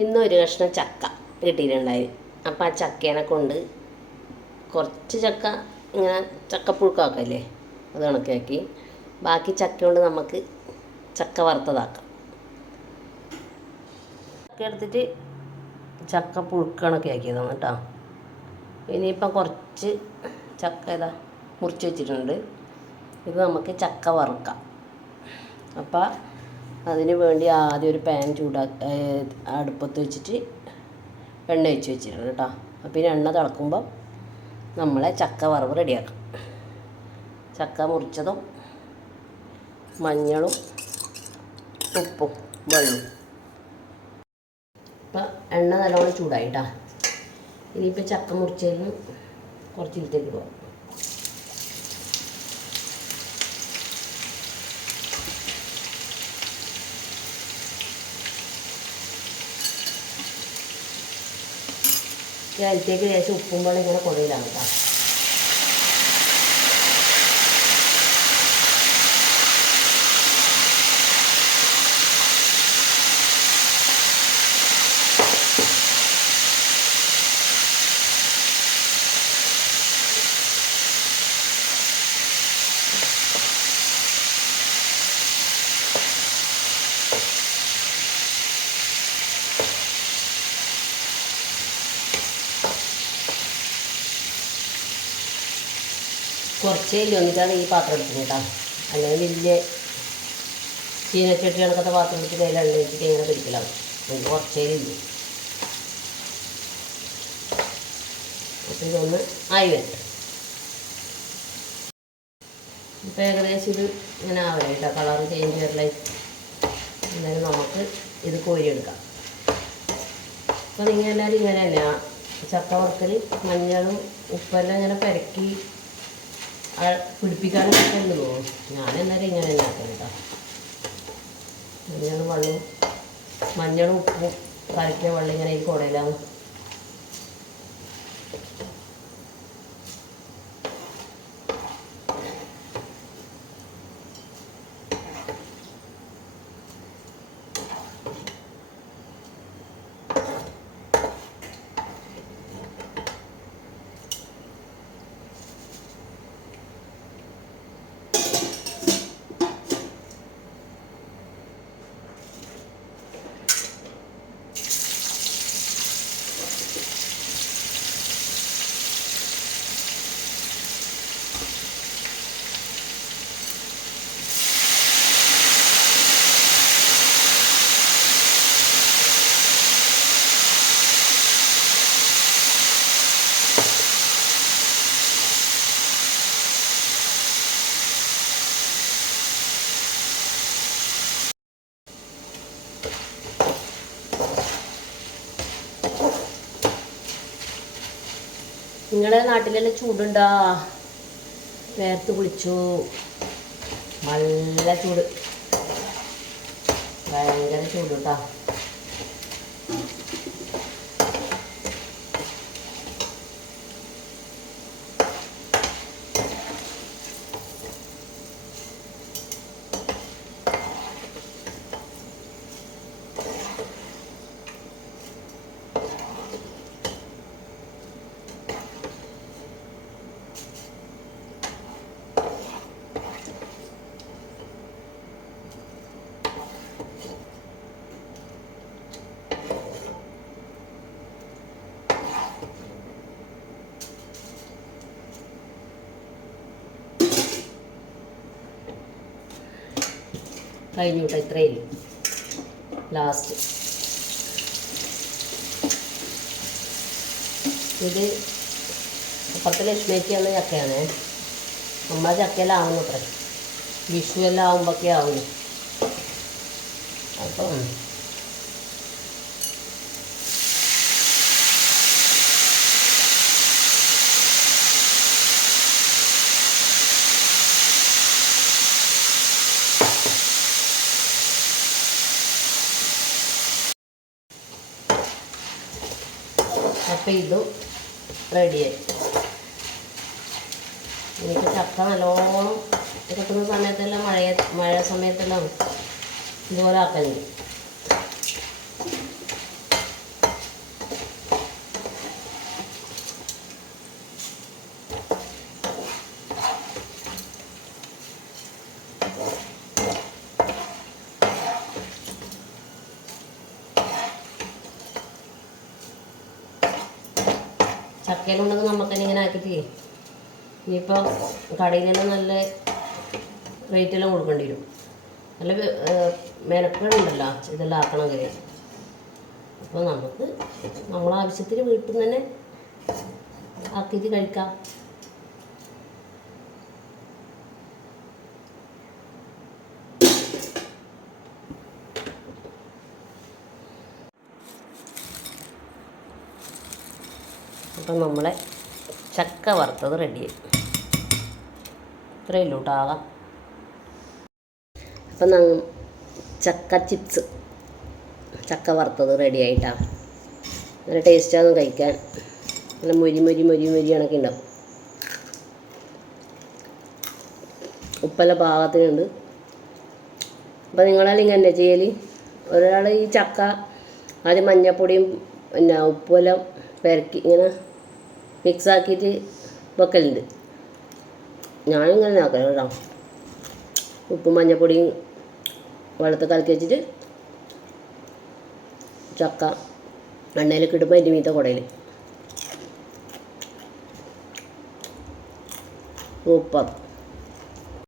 ഇന്നൊരു കഷ്ണം ചക്ക കിട്ടിയിട്ടുണ്ടായി. അപ്പം ആ ചക്കേനെ കൊണ്ട് കുറച്ച് ചക്ക ഇങ്ങനെ ചക്കപ്പുഴുക്കാക്കല്ലേ, അത് കണക്കാക്കി ബാക്കി ചക്ക കൊണ്ട് നമുക്ക് ചക്ക വറുത്തതാക്കാം. ചക്ക എടുത്തിട്ട് ചക്ക പുഴുക്ക് കണക്കെ ആക്കിയതാണ് കേട്ടോ. ഇനിയിപ്പം കുറച്ച് ചക്ക ഇതാ മുറിച്ച് വെച്ചിട്ടുണ്ട്. ഇത് നമുക്ക് ചക്ക വറുക്കാം. അപ്പം അതിന് വേണ്ടി ആദ്യം ഒരു പാൻ അടുപ്പത്ത് വെച്ചിട്ട് എണ്ണ ഒഴിച്ച് വെച്ചിട്ടുണ്ട് കേട്ടോ. അപ്പം ഈ എണ്ണ തിളക്കുമ്പോൾ നമ്മളെ ചക്ക വറവ് റെഡിയാക്കാം. ചക്ക മുറിച്ചതും മഞ്ഞളും ഉപ്പും വെള്ളവും. ഇപ്പം എണ്ണ നല്ലോണം ചൂടായി കേട്ടോ. ഇനിയിപ്പോൾ ചക്ക മുറിച്ചതിന് കുറച്ച് ഇതിലേക്ക് പോകാം. അതിലേക്ക് ലേശം ഉപ്പും വെള്ളം ഇങ്ങനെ കുഴയിലാണ് കേട്ടോ. കുറച്ചേ ഇല്ല, എന്നിട്ടാണ് ഈ പാത്രം എടുക്കുന്നത് കേട്ടോ. അല്ലെങ്കിൽ വലിയ ചീനച്ചട്ടി കണക്കത്തെ പാത്രം എടുത്തിട്ട് അതിൽ എണ്ണ വെച്ചിട്ട് ഇങ്ങനെ പിടിക്കലാവും. എനിക്ക് കുറച്ചേ ഇല്ല. അപ്പം ഇതൊന്ന് ആയി വരട്ടെ. ഇപ്പം ഏകദേശം ഇത് ഇങ്ങനെ ആവല കേട്ടോ, കളർ ചേഞ്ച് വരലായി. എന്നാലും നമുക്ക് ഇത് കോരിയെടുക്കാം. അപ്പോൾ നിങ്ങൾ എല്ലാവരും ഇങ്ങനെ തന്നെയാണ് ചക്ക വറുക്കൽ. മഞ്ഞളും ഉപ്പെല്ലാം ഇങ്ങനെ പെരക്കി പിടിപ്പിക്കാനും ഉണ്ട് തോന്നും. ഞാനെന്നാലും ഇങ്ങനെ തന്നെ ആക്കണം കേട്ടോ. മഞ്ഞളും ഉപ്പും കലക്കിയ വെള്ളം ഇങ്ങനെ ഈ കുടയിലാവും. നിങ്ങളുടെ നാട്ടിലെല്ലാം ചൂടുണ്ടാ? നേരത്തെ കുളിച്ചു. നല്ല ചൂട്, ഭയങ്കര ചൂട് കേട്ടോ. കഴിഞ്ഞു കേട്ടോ, ഇത്രയും ലാസ്റ്റ്. ഇത് അപ്പുറത്തെ ലക്ഷ്മിക്കുള്ള ചക്കയാണ്. നമ്മളെ ചക്കയെല്ലാം ആവുന്നു അത്ര, വിഷു എല്ലാം ആവുമ്പോഴൊക്കെ ആവുന്നു. അപ്പം ഇതും റെഡിയായി. എനിക്ക് ചക്ക നല്ലോണം കിട്ടുന്ന സമയത്തെല്ലാം മഴ സമയത്തെല്ലാം ഇതുപോലെ ആക്കലുണ്ട്. ചക്കയിലുണ്ടെങ്കിൽ നമുക്ക് തന്നെ ഇങ്ങനെ ആക്കിയിട്ട് ഇനിയിപ്പോൾ കടയിലെല്ലാം നല്ല റേറ്റെല്ലാം കൊടുക്കേണ്ടി വരും. നല്ല മെനക്കേടുണ്ടല്ലോ ഇതെല്ലാം ആക്കണമെങ്കിൽ. അപ്പോൾ നമുക്ക് നമ്മളാവശ്യത്തിന് വീട്ടിൽ നിന്ന് തന്നെ ആക്കിയിട്ട് കഴിക്കാം. അപ്പം നമ്മളെ ചക്ക വറുത്തത് റെഡിയായി. ഇത്രയേ ഉള്ളൂ കേട്ടോ ആകാം. അപ്പം ചക്ക ചിപ്സ്, ചക്ക വറുത്തത് റെഡി ആയിട്ടാണ്. നല്ല ടേസ്റ്റാണ് കഴിക്കാൻ. നല്ല മൊരി കണക്കി ഉണ്ടാവും. ഉപ്പെല്ലാം പാകത്തിനുണ്ട്. അപ്പം നിങ്ങളെല്ലാം ഇങ്ങനെ ചെയ്യൽ. ഒരാൾ ഈ ചക്ക ആദ്യം മഞ്ഞപ്പൊടിയും പിന്നെ ഉപ്പെല്ലാം പെരക്കി ഇങ്ങനെ മിക്സാക്കിയിട്ട് വെക്കലുണ്ട്. ഞാനിങ്ങനെ ആക്കല കേട്ടോ. ഉപ്പും മഞ്ഞപ്പൊടിയും വെള്ളത്തിൽ കലക്കി വെച്ചിട്ട് ചക്ക എണ്ണയിലേക്ക് ഇടുമ്പോൾ അതിൻ്റെ മീത്ത കുടയിൽ സൂപ്പർ.